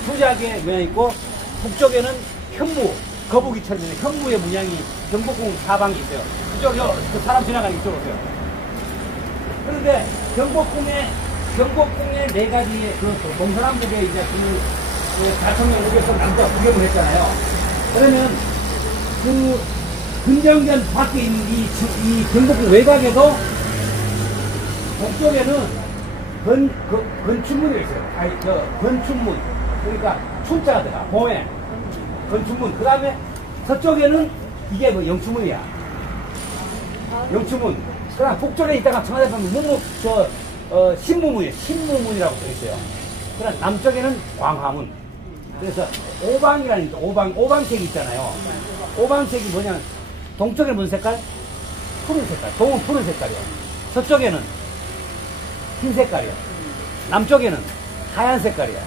주작의 모양이 있고 북쪽에는 현무, 거북이처럼 있는 현무의 문양이 경복궁 사방에 있어요. 그쪽요, 그 사람 지나가는 이쪽으로 오세요. 그런데 경복궁에 네 가지의 그 동서남북에 이제 그 좌청룡 우백호 남쪽 구경을 했잖아요. 그러면 그 근정전 밖에 있는 이 경복궁 외곽에도 북쪽에는 건춘문이 있어요. 건춘문. 그러니까 춘자가 들어가. 봄에. 건춘문. 그 다음에 서쪽에는 이게 뭐 영춘문이야. 영춘문. 그 다음 북쪽에 있다가 청와대 보면 신무문이에요. 신무문이라고 써 있어요. 그 다음 남쪽에는 광화문. 그래서 오방이라는 게 오방색이 있잖아요. 오방색이 뭐냐면 동쪽에는 무슨 색깔? 푸른 색깔. 동은 푸른 색깔이요. 서쪽에는 흰 색깔이요. 남쪽에는 하얀 색깔이야.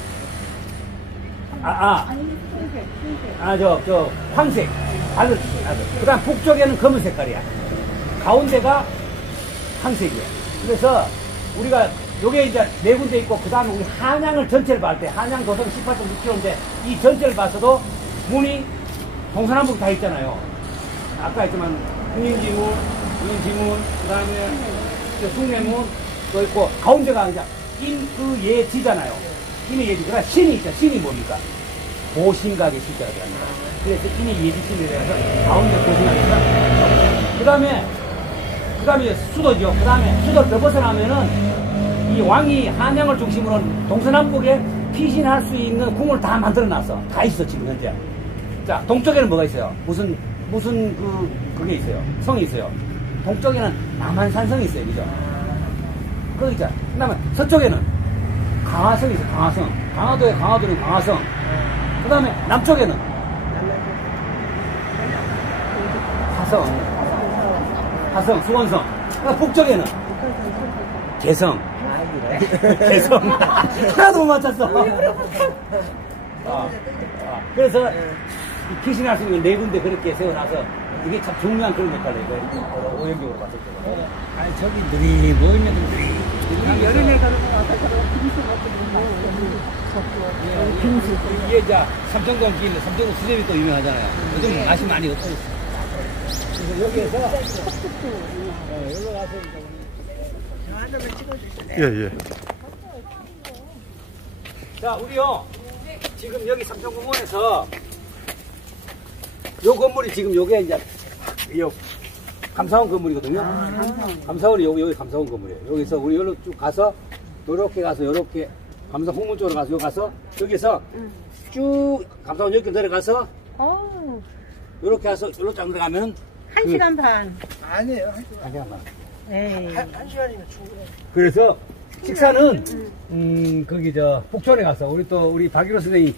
황색. 그 다음 북쪽에는 검은 색깔이야. 가운데가 황색이야. 그래서 우리가 요게 이제 네 군데 있고, 그 다음에 우리 한양을 전체를 봤을 때, 한양 도성 18.6km인데, 이 전체를 봤어도 문이 동서남북 다 있잖아요. 아까 했지만, 흥인지문, 그 다음에 숭례문, 또 있고, 가운데가 이제 임의예지잖아요. 임의예지. 그러나 신이 있죠. 신이 뭡니까? 보신각의 신자가 됩니다. 그래서 임의예지신에 대해서 가운데 보신각에서, 그 다음에 수도죠. 그 다음에 수도를 더 벗어나면은 이 왕이 한양을 중심으로 동서남북에 피신할 수 있는 궁을 다 만들어 놨어. 다 있어, 지금 현재. 자, 동쪽에는 뭐가 있어요? 무슨 그게 있어요. 성이 있어요. 동쪽에는 남한산성이 있어요. 그죠? 거기 있잖아. 그 다음에 서쪽에는 강화성이 있어요. 강화성. 강화도는 강화성. 그 다음에 남쪽에는 화성, 수원성. 그러니까 북쪽에는 개성. 개성. 하나도 못 맞췄어. 그래서 피신할 수 있는 네 군데 그렇게 세워놔서 이게 참 중요한 그런 역할을 해요. 오형적으로 봤을 때. 아니 저기 느리 보이면 느리. 여름에 가는 건 아까 빙수 빙수. 이게 이제 삼청동 길, 삼청동 수제비 또 유명하잖아요. 요즘 맛이 많이 없어졌어요. 그래서 여기에서 여기로 가서 하나만 찍어주세요. 예. 자, 우리요 지금 여기 삼청공원에서 요 건물이 지금 요게 이제 요 감사원 건물이거든요. 감사원이 여기 감사원 건물이에요. 여기서 우리 여기로 쭉 가서 요렇게 가서 요렇게 감사 홍문 쪽으로 가서 여기 가서 여기서 쭉 감사원 여기 내려가서 요렇게 가서 요렇게 쫙 들어가면 1시간 반. 아니에요. 한 시간 반. 에이. 1시간이면 충분해. 그래서 식사는 거기 저 북촌에 가서 우리 박일호 선생님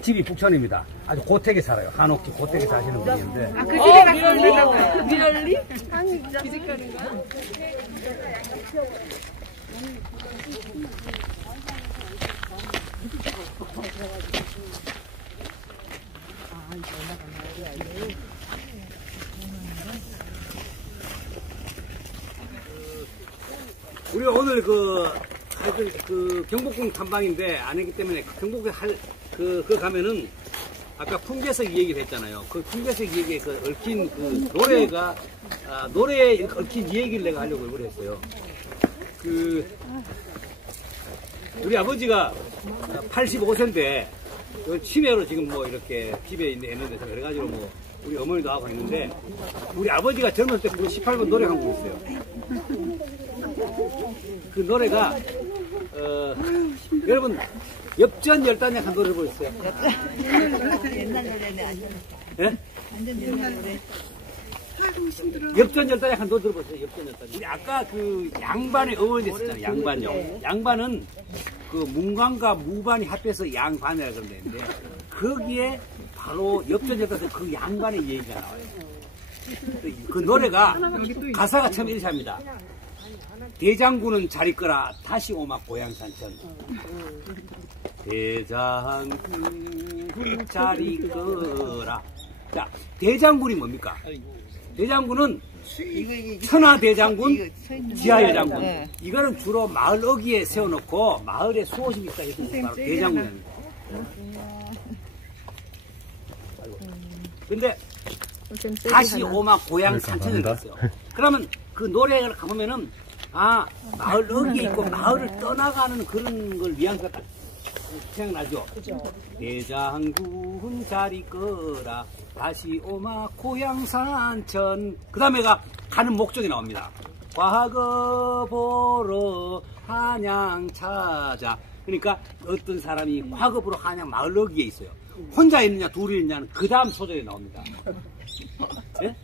집이 북촌입니다. 아주 고택에 살아요. 한옥집 고택에 사시는 분인데. 아, 그 집에 가서 온다고요? 그 미럴리? 우리가 오늘 하여튼 경복궁 탐방인데 아니기 때문에 경복궁에 그거 가면은 아까 풍계석 얘기를 했잖아요. 그 풍계석 얘기에 얽힌 노래에 얽힌 얘기를 내가 하려고 그랬어요. 우리 아버지가 85세인데 치매로 지금 이렇게 집에 있는데 그래가지고 우리 어머니도 하고 있는데 우리 아버지가 젊었을 때 부른 18번 노래 한 곡 있어요. 그 노래가 여러분 엽전 열단약 한 노래 보셨어요? 옛날 노래네 아니야. 예? 완전 옛날 노래. 엽전 열단약 한 노래 들어보세요. 엽전 열단약. 우리 아까 양반의 어원이 있었잖아요. 양반요. 양반은 문관과 무반이 합해서 양반이라 그러는데 거기에 바로 엽전 열단에서 그 양반의 얘기가 나와요. 그 노래가 가사가 처음 이렇게 합니다. 대장군은 잘 있거라 다시 오마 고향산천. 대장군 잘 있거라. 자, 대장군이 뭡니까? 대장군은 천하대장군, 지하여장군. 이거는 주로 마을 어귀에 세워놓고 마을에 수호심 있다 해서 바로 대장군입니다. 근데 다시 오마 고향 산천을 갔어요. 그러면 그 노래를 가보면은 마을 어귀에 있고 마을을 떠나가는 그런 걸 위한 것 같다 생각나죠? 대장군 잘 있거라 다시 오마 고향 산천. 그 다음에가 가는 목적이 나옵니다. 과거 보러 한양 찾아. 그러니까 어떤 사람이 과거 보러 한양 마을 어귀에 있어요. 혼자 있느냐 둘이 있느냐는 그 다음 소절에 나옵니다. 예?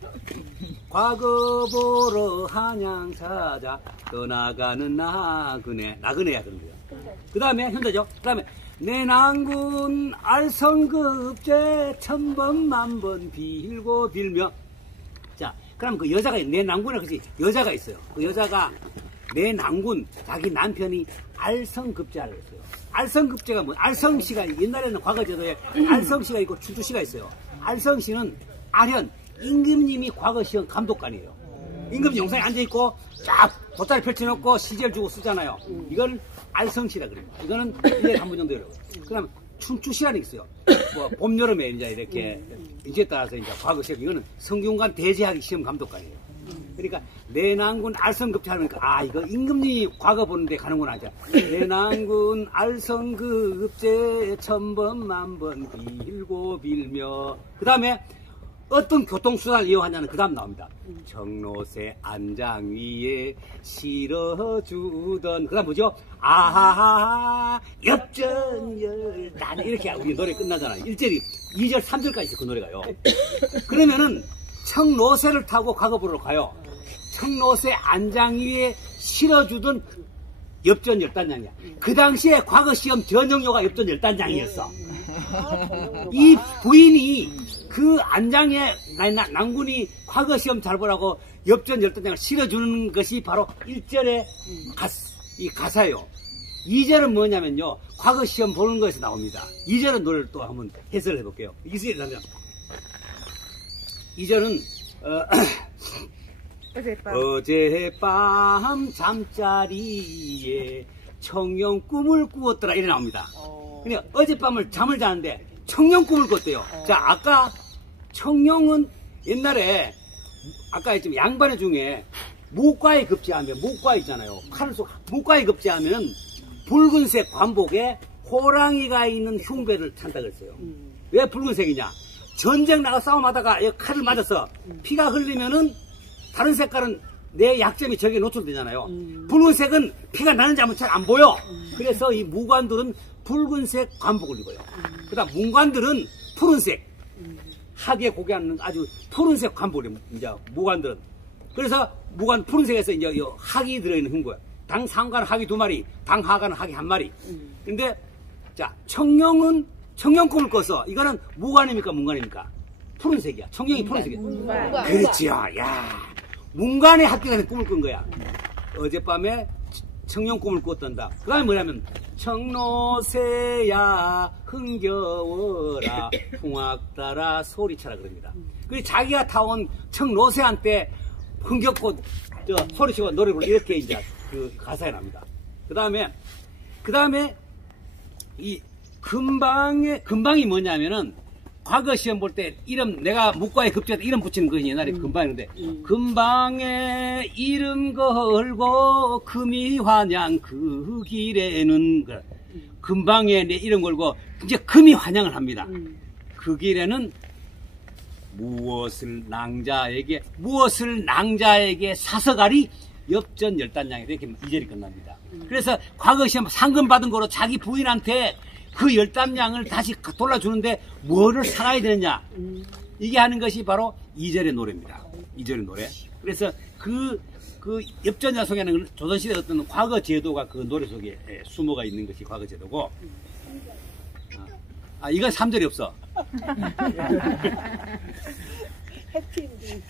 과거 보러 한양 찾아 떠나가는 나그네야 그런 거예요. 그 다음에 현자죠. 그 다음에 내 난군 알성급제 천번 만번 빌고 빌며. 자, 그럼 그 여자가 내 난군에 그치 여자가 있어요. 그 여자가 내 난군 자기 남편이 알성급제를 했어요. 알성급제가 뭐 알성시가 옛날에는 과거제도에 알성시가 있고 추주시가 있어요. 알성시는 아현 임금님이 과거 시험 감독관이에요. 임금 영상에 앉아있고 쫙 돗자리 펼쳐놓고 시제를 주고 쓰잖아요. 이건 알성시라 그래요. 이거는 1년에 한 번 정도 열어요. 그 다음 춘추시간이 있어요. 봄, 여름에 이제 이렇게 인지에 따라서 이제 과거 시험, 이거는 성균관 대제하기 시험 감독관이에요. 그러니까 내난군 알성급제 하니까 이거 임금님이 과거 보는데 가는구나. 내난군 알성급제 천번 만번 빌고 빌며. 그 다음에 어떤 교통수단을 이용하냐는 그 다음 나옵니다. 정로새 안장 위에 실어주던. 그 다음 뭐죠? 엽전열단. 이렇게 우리 노래 끝나잖아요. 1절이 2절 3절까지 있어요. 그 노래가요. 그러면은 청로새를 타고 과거 보러 가요. 청로새 안장 위에 실어주던 엽전열단장이야. 그 당시에 과거 시험 전형료가 엽전열단장이었어. 이 부인이 그 안장에 난군이 과거 시험 잘 보라고 엽전열단장을 실어주는 것이 바로 1절의 이 가사예요. 2절은 뭐냐면요, 과거 시험 보는 것에서 나옵니다. 2절은 노래를 또 한번 해설을 해볼게요. 2절은 어젯밤 잠자리에 청룡 꿈을 꾸었더라 이래 나옵니다. 그러니까 어젯밤을 잠을 자는데 청룡 꿈을 꿨대요. 자, 아까 청룡은 옛날에 아까 했지만 양반의 중에 목과에 급제하면, 목과 있잖아요. 칼을 쏘 목과에 급제하면 붉은색 관복에 호랑이가 있는 흉배를 찬다 그랬어요. 왜 붉은색이냐? 전쟁 나가 싸움하다가 칼을 맞아서 피가 흘리면은 다른 색깔은 내 약점이 저기에 노출되잖아요. 붉은색은 피가 나는지 한번 잘 안 보여. 그래서 이 무관들은 붉은색 관복을 입어요. 그 다음 문관들은 푸른색, 하기에 고개 앉는 아주 푸른색 관복을 입어요. 이제 무관들은. 그래서 무관 푸른색에서 이제 학이 들어있는 흉보야. 당 상관 하기 2마리, 당 하관 하기 1마리. 근데 자 청룡은 청룡 꿈을 꿔서 이거는 무관입니까 문관입니까? 푸른색이야. 청룡이 푸른색이야. 그렇지요. 야 문관의 합격하는 꿈을 꾼 거야. 어젯밤에 청룡 꿈을 꿨던다. 그 다음에 뭐냐면 청노새야 흥겨워라 풍악 따라 소리쳐라 그럽니다. 그래서 자기가 타온 청노새한테 흥겹고 소리치고 노래 부르고 이렇게 이제 그 가사에 납니다. 그 다음에 이 금방이 뭐냐면은 과거 시험 볼 때 이름 내가 무과에 급제할 때 이름 붙이는 거 옛날에 금방이었는데 금방에 이름 걸고 금이 환양 그 길에는 금방에 내 이름 걸고 이제 금이 환양을 합니다. 그 길에는 무엇을 낭자에게 사서가리 엽전 열단양이 이렇게 2절이 끝납니다. 그래서 과거 시험 상금 받은 거로 자기 부인한테 그 10단량을 다시 돌려주는데 뭐를 사가야 되느냐 이게 하는 것이 바로 2절의 노래입니다. 2절의 노래. 그래서 그 엽전야송에는 조선시대 어떤 과거 제도가 그 노래 속에 숨어가 있는 것이 과거 제도고 이건 3절이 없어.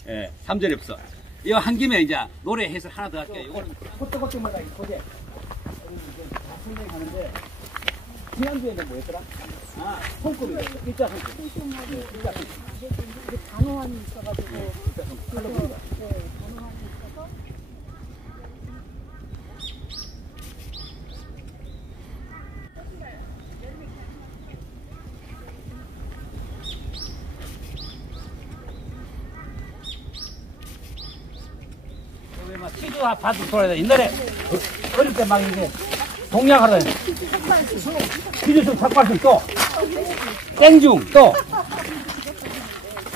예, 3절이 없어. 이거 한 김에 이제 노래 해서 하나 더 할게요. 이거는 호떡호떡마다 이 소재 선생님 하는데 지난주에는 뭐였더라? 손꼽이었어. 일자 손꼽. 일자 손꼽. 단호함이 있어가지고. 일자 손꼽. 단호함이 있어서. 치즈 밭을 돌아야 돼. 옛날에 어릴 때 막 이제 동양하러 다녔어. 치즈숙, 삭발숙 또 땡중 또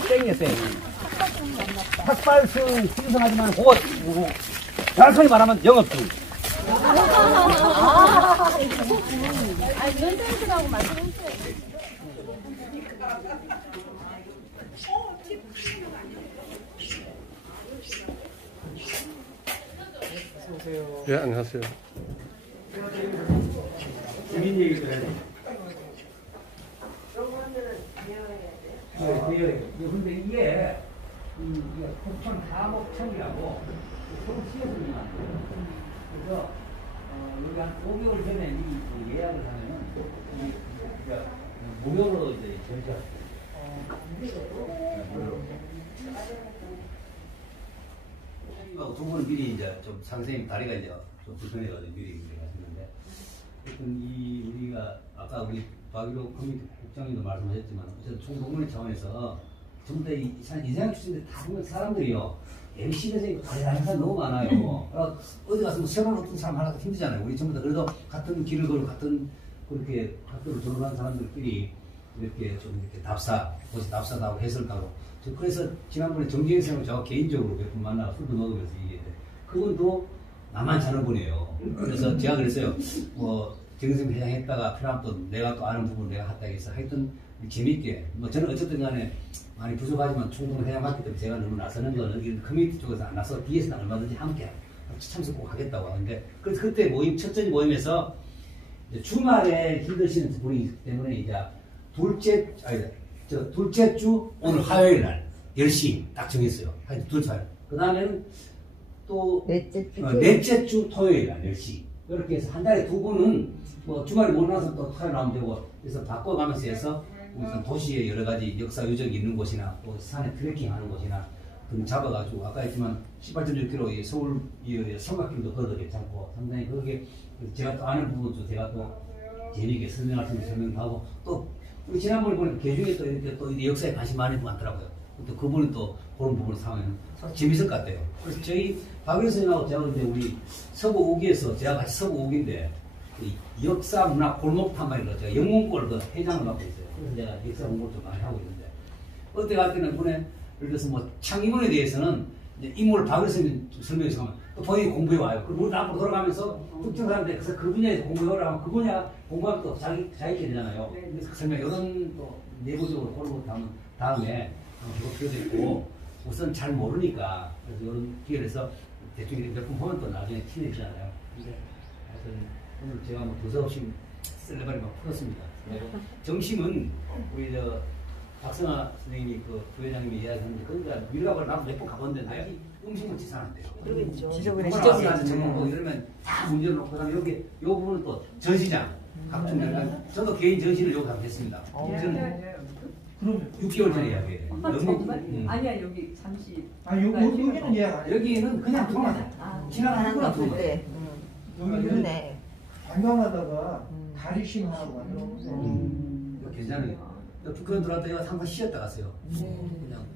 땡이야 땡. 삭발숙 신성하지만 그거 정확하게 말하면 영업중. 연대들하고 말씀해주세요. 예, 안녕하세요. 재밌는 얘기 들어야 돼. 근데 이게 포천 하목청이라고 서울시에서 유명한데요. 그래서 여기 한 5개월 전에 이 예약을 하면은 무료로 이제 전시할 선생님하고 두 분은 미리 이제 좀 선생님 다리가 이제 좀 불편해가지고 미리 하시는데 어쨌든 우리가 아까 우리 박일호 국장님도 말씀하셨지만 어쨌든 총동문회 차원에서 전부 다 이상형 출신들 다 보면 사람들이요 MC에서 다리라는 사람 너무 많아요. 어디 가서 뭐 세번 어떤 사람 하나가 힘들잖아요. 우리 전부 다 그래도 같은 길을 걸고 같은 그렇게 학교를 졸업한 사람들끼리 이렇게 좀 이렇게 답사도 하고 해설도 하고 그래서 지난번에 정재인 선생님 저하고 개인적으로 몇 분 만나서 술도 먹으면서 얘기했는데 그분도 나만 잘하는 분이에요. 그래서 제가 그랬어요. 정선생 회장 했다가 필요하면 또 내가 또 아는 부분 내가 했다고 해서 하여튼 재밌게 저는 어쨌든 간에 많이 부족하지만 총동 회장 맡기 때문에 제가 너무 나서는 거는 커뮤니티 쪽에서 안 나서 뒤에서는 얼마든지 함께 참석 꼭 하겠다고 하는데 그래서 그때 첫째 모임에서 주말에 힘드시는 분이 있기 때문에 이제 둘째 주 오늘 화요일 날 10시 딱 정했어요. 둘째 화요일. 그 다음에는 또 넷째 주 토요일 날 10시. 이렇게 해서 한 달에 2번은 주말에 못 나와서 또 토요일 나오면 되고 그래서 바꿔가면서 해서 도시에 여러 가지 역사 유적이 있는 곳이나 또 산에 트레킹 하는 곳이나 등 잡아가지고 아까 했지만 18.6km 서울 삼각길도 걸어도 괜찮고 상당히 그게 제가 또 아는 부분도 제가 또 재미있게 설명할 수 있는 설명도 하고 또 우리 지난번에 보니까 개중에 또 이렇게 또 역사에 관심 많은 분 많더라고요. 또 그분이 또 그런 부분을 사면 재밌을 것 같아요. 그래서 저희 박일호 선생님하고 제가 근데 우리 서부 5기에서 제가 같이 서부 5기인데 역사 문화 골목 탐방이라고 제가 영문골 그 회장을 맡고 있어요. 그래서 제가 역사 공부를 좀 많이 하고 있는데 어때 갈 때는 분에 예를 들어서 뭐 창의문에 대해서는 이제 인물 박일호 선생님 설명해 주시면 또 본인이 공부해 와요. 그럼 우리 앞으로 돌아가면서 특정 사람들 그래서 그 분야에서 공부해오라 하면 그 분야 공부하면 또 자기게 되잖아요. 그래서 그 설명 이런 또 내부적으로 골목 다음에 그거 필요도 있고 우선 잘 모르니까 그래서 이런 기회에서 대충 이렇게 몇번 보면 또 나중에 친해지잖아요. 근데 하여튼 오늘 제가 뭐 더서없이 셀레바리 막 풀었습니다. 정심은 우리 저 박성아 선생님이 그 부회장님이 이야기하는데 그러니까 밀가루를 나도 몇 번 가봤는데 나이 음식은 지산한대요. 그러겠죠. 지적을 전문고 이러면 다 문제를 놓고 그다음에 여기 요 부분은 또 전시장 각종 저도 개인 전시를 여기 한번 했습니다. 저는 그럼 6개월 전에 이야기해요. 너무 아니야 여기 잠시. 여기는 예약 안 해. 여기는 그냥 들어가요. 지나가는 거나 들어가요. 여기는 그러네. 관광하다가 다리 쉼하고 만들어. 괜찮아요. 북한 들어왔더니 한번 쉬었다 갔어요. 그냥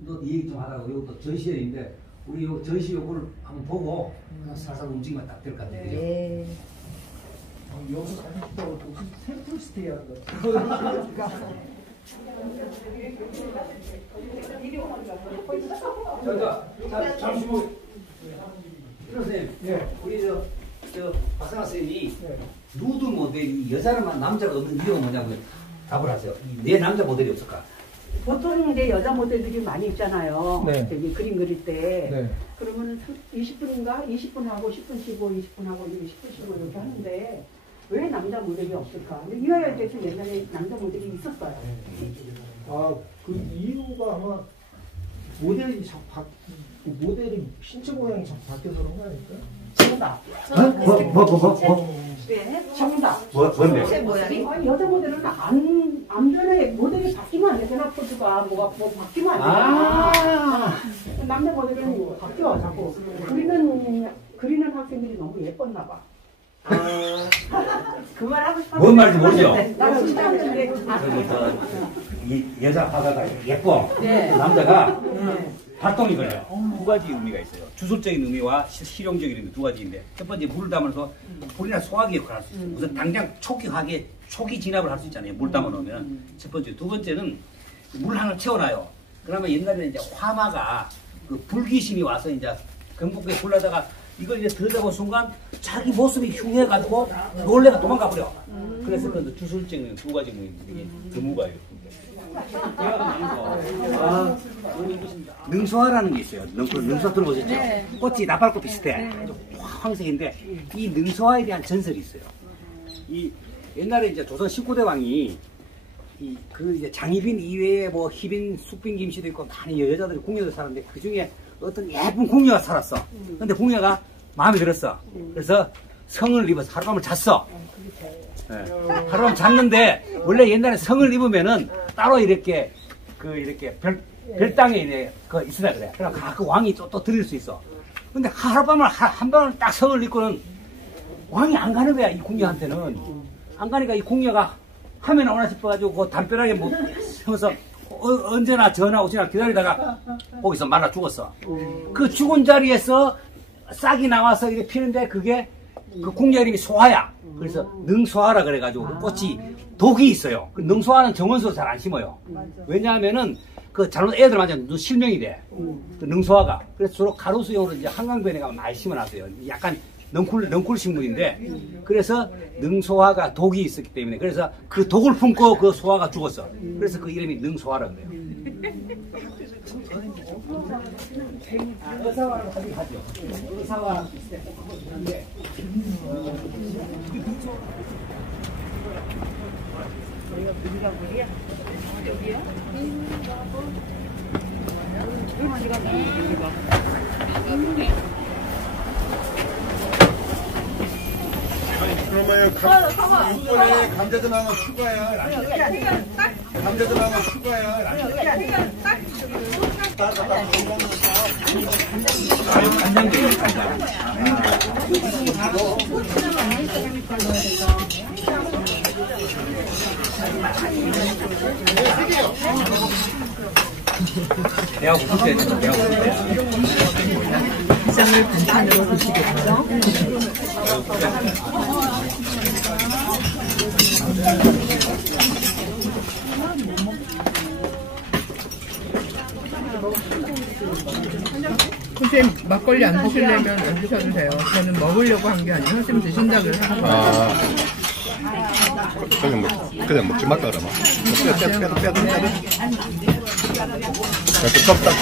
너 얘기 좀 하라고 이것도 전시회인데 우리 요 전시 요거를 한번 보고 살살 움직이면 딱 될 것 같아요. 그죠? 네. 여기 사진 찍다고 또 샘플 스테이 하는 거. 자, 잠시 후. 선생님, 예. 우리 저 박상아 선생님이 네. 누드 모델이 여자만 남자가 없는 이유가 뭐냐고 답을 하세요. 내 남자 모델이 없을까? 보통 이제 여자 모델들이 많이 있잖아요. 네. 저기 그림 그릴 때. 네. 그러면은 20분인가? 20분 하고 10분 쉬고 20분 하고 10분 쉬고 이렇게 하는데 왜 남자 모델이 없을까? 근데 이화여 대표 옛날에 남자 모델이 있었어요. 그 이유가 아마 모델이 모델이 신체 모양이 자꾸 바뀌어서 그런 거 아닐까요? 정답. 정답. 뭔데? 모양이? 아니, 여자 모델은 안 변해. 모델이 바뀌면 안 되잖아. 포즈가 뭐 바뀌면 안 되잖아. 남자 모델은 바뀌어 자꾸. 그리는 학생들이 너무 예뻤나 봐. 그 말 하고 싶었는데. 뭔 말인지 모르죠? 나도 진짜 하는데. 이 여자 화가가 예뻐. 남자가 활동이 걸려요. 두 가지 의미가 있어요. 주술적인 의미와 실용적인 의미 두 가지인데 첫 번째 물을 담아서 불이나 소화기 역할을 할 수 있어요. 우선 당장 초기 진압을 할 수 있잖아요. 물 담아 놓으면 첫 번째. 두 번째는 물 하나 채워놔요. 그러면 옛날에는 이제 화마가 그 불귀신이 와서 이제 경복궁에 불나다가 이걸 이제 들여다본 순간 자기 모습이 흉해가지고 놀래가 도망가 버려. 그래서 그 주술적인 두 가지 의미 의무가요. 능소화라는 게 있어요. 능소화 들어보셨죠? 꽃이 나팔꽃 비슷해. 황색인데 이 능소화에 대한 전설이 있어요. 이 옛날에 이제 조선 19대 왕이 이제 장희빈 이외에 뭐 희빈, 숙빈, 김씨도 있고 많은 여자들이 궁녀들 살았는데 그 중에 어떤 예쁜 궁녀가 살았어. 근데 궁녀가 마음에 들었어. 그래서 성을 입어서 하룻밤을 잤어. 네. 하룻밤 잤는데 원래 옛날에 성을 입으면은 따로 이렇게 별당에 이제 있으라 그래. 그럼 그 왕이 또 드릴 수 있어. 근데 하룻밤을 한 방을 딱 성을 입고는 왕이 안 가는 거야. 이 궁녀한테는 안 가니까 이 궁녀가 하면 오나 싶어가지고 그 담벼락에 뭐 서서 언제나 전화 오시나 기다리다가 거기서 말라 죽었어. 그 죽은 자리에서 싹이 나와서 이렇게 피는데 그게 그 궁녀 이름이 소화야. 그래서 능소화라 그래가지고 그 꽃이 독이 있어요. 그 능소화는 정원수로 잘 안 심어요. 왜냐하면은 그 잘못 애들 맞으면 실명이 돼. 그 능소화가. 그래서 주로 가로수용으로 이제 한강변에 가면 많이 심어놨어요. 약간 넝쿨 식물인데 그래서 능소화가 독이 있었기 때문에 그래서 그 독을 품고 그 소화가 죽었어. 그래서 그 이름이 능소화라고 그래요. 의사화라고 하긴 하죠. 의사화 비슷해. 우리가 물이야? 여기요? 그러면 6번에 감자전 하나 추가요. 감자전 하나 추가요. 간장게요, 간장. 내가 웃을 때, 내가 웃을 때. 쌈을 반찬으로 드시겠죠? 선생님 막걸리 안 드시려면 안 드셔도 돼요. 저는 먹으려고 한 게 아니라 선생님 드신다 그래서 한 거예요. 그냥 먹지 말까 그러면. 빼도. 좀 딱.